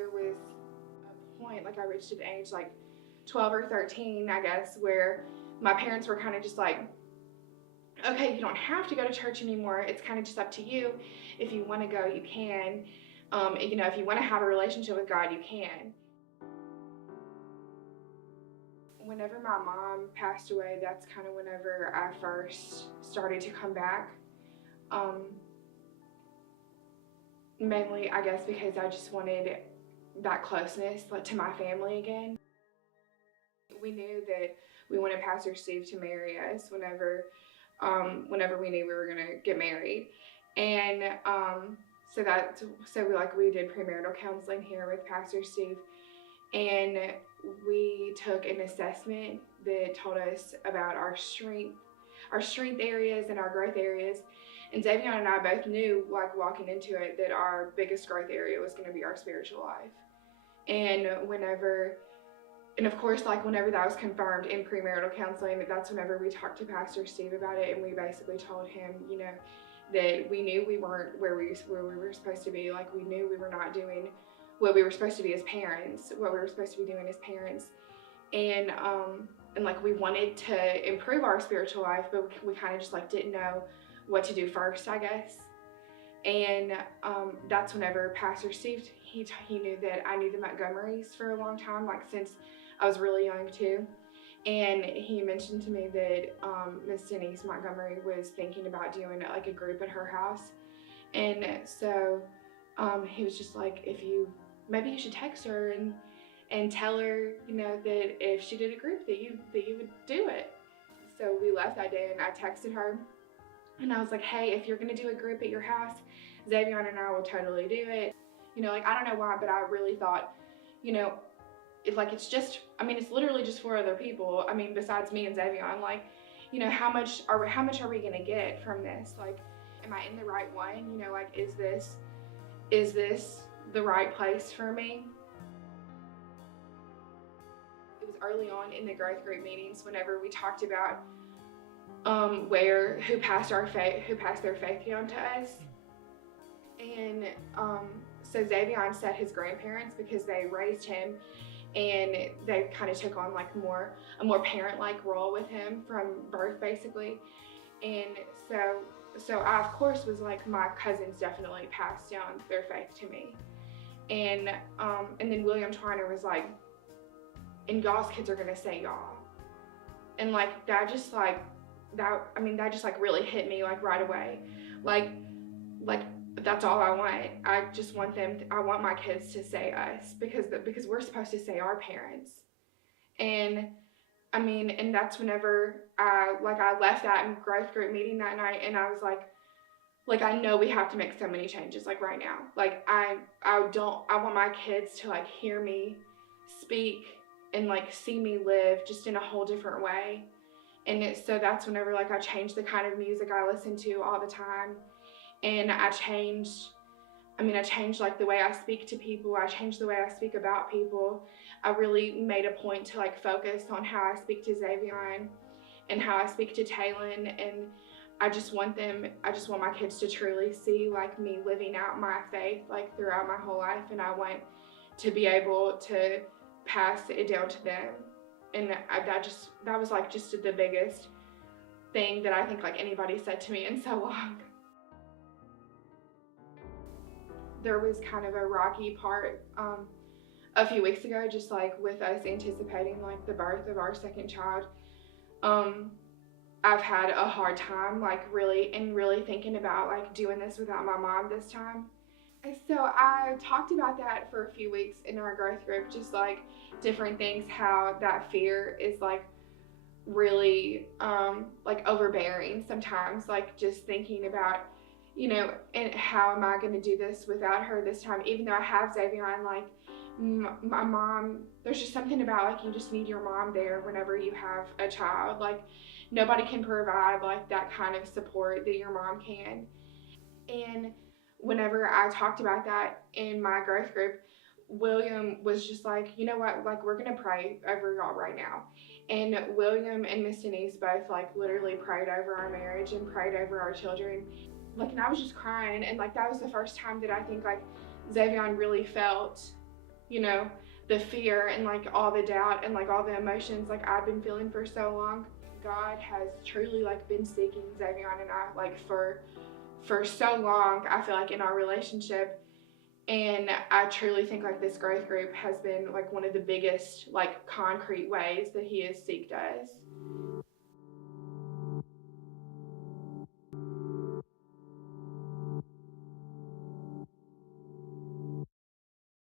there was a point, like I reached an age like 12 or 13, I guess, where my parents were kind of just like, okay, you don't have to go to church anymore. It's kind of just up to you. If you want to go, you can. If you want to have a relationship with God, you can. Whenever my mom passed away, that's kind of whenever I first started to come back. Mainly, I guess, because I just wanted that closeness to my family again. We knew that we wanted Pastor Steve to marry us whenever we knew we were gonna get married, and we did premarital counseling here with Pastor Steve, and we took an assessment that told us about our strength areas and our growth areas. And Xavier and I both knew, like walking into it, that our biggest growth area was going to be our spiritual life. And of course, like whenever that was confirmed in premarital counseling, that's whenever we talked to Pastor Steve about it, and we basically told him, that we knew we weren't where we were supposed to be. Like we knew we were not doing what we were supposed to be as parents, what we were supposed to be doing as parents, and like we wanted to improve our spiritual life, but we kind of just like didn't know what to do first, I guess. And that's whenever Pastor Steve, he knew that I knew the Montgomerys for a long time, like since I was really young too. And he mentioned to me that Miss Denise Montgomery was thinking about doing like a group at her house. And so he was just like, maybe you should text her and tell her, that if she did a group that you would do it. So we left that day and I texted her. And I was like, hey, if you're going to do a group at your house, Xavier and I will totally do it. I don't know why, but I really thought, it's literally just 4 other people. Besides me and Xavier, like, how much are we going to get from this? Like, am I in the right one? Is this the right place for me? It was early on in the growth group meetings whenever we talked about who passed their faith down to us. And so Xavier said his grandparents, because they raised him and they kind of took on like a more parent-like role with him from birth, basically. And so I of course was like, my cousins definitely passed down their faith to me. And then William Twiner was like, and y'all's kids are gonna say y'all. And like that just really hit me like right away. Like that's all I want. I just want I want my kids to say us, because we're supposed to say our parents. And that's whenever I left that growth group meeting that night, and I was like I know we have to make so many changes like right now. Like I want my kids to like hear me speak and like see me live just in a whole different way. And so that's whenever like I changed the kind of music I listen to all the time. And I changed like the way I speak to people. I changed the way I speak about people. I really made a point to like focus on how I speak to Xavier and how I speak to Taylon. And I just want my kids to truly see like me living out my faith like throughout my whole life. And I want to be able to pass it down to them. And that was like just the biggest thing that I think like anybody said to me in so long. There was kind of a rocky part a few weeks ago, just like with us anticipating like the birth of our second child. I've had a hard time like really thinking about like doing this without my mom this time. And so I talked about that for a few weeks in our growth group, just like different things, how that fear is like really like overbearing sometimes, like just thinking about, and how am I going to do this without her this time, even though I have Xavier, and like my mom, there's just something about like you just need your mom there whenever you have a child. Like nobody can provide like that kind of support that your mom can. And whenever I talked about that in my growth group, William was just like, you know what, like we're gonna pray over y'all right now. And William and Miss Denise both like literally prayed over our marriage and prayed over our children. Like, and I was just crying, and like that was the first time that I think like Xavier really felt you know, the fear and like all the doubt and like all the emotions like I've been feeling for so long. God has truly like been seeking Xavion and I like for so long, I feel like, in our relationship. And I truly think like this growth group has been like one of the biggest like concrete ways that he has seeked us.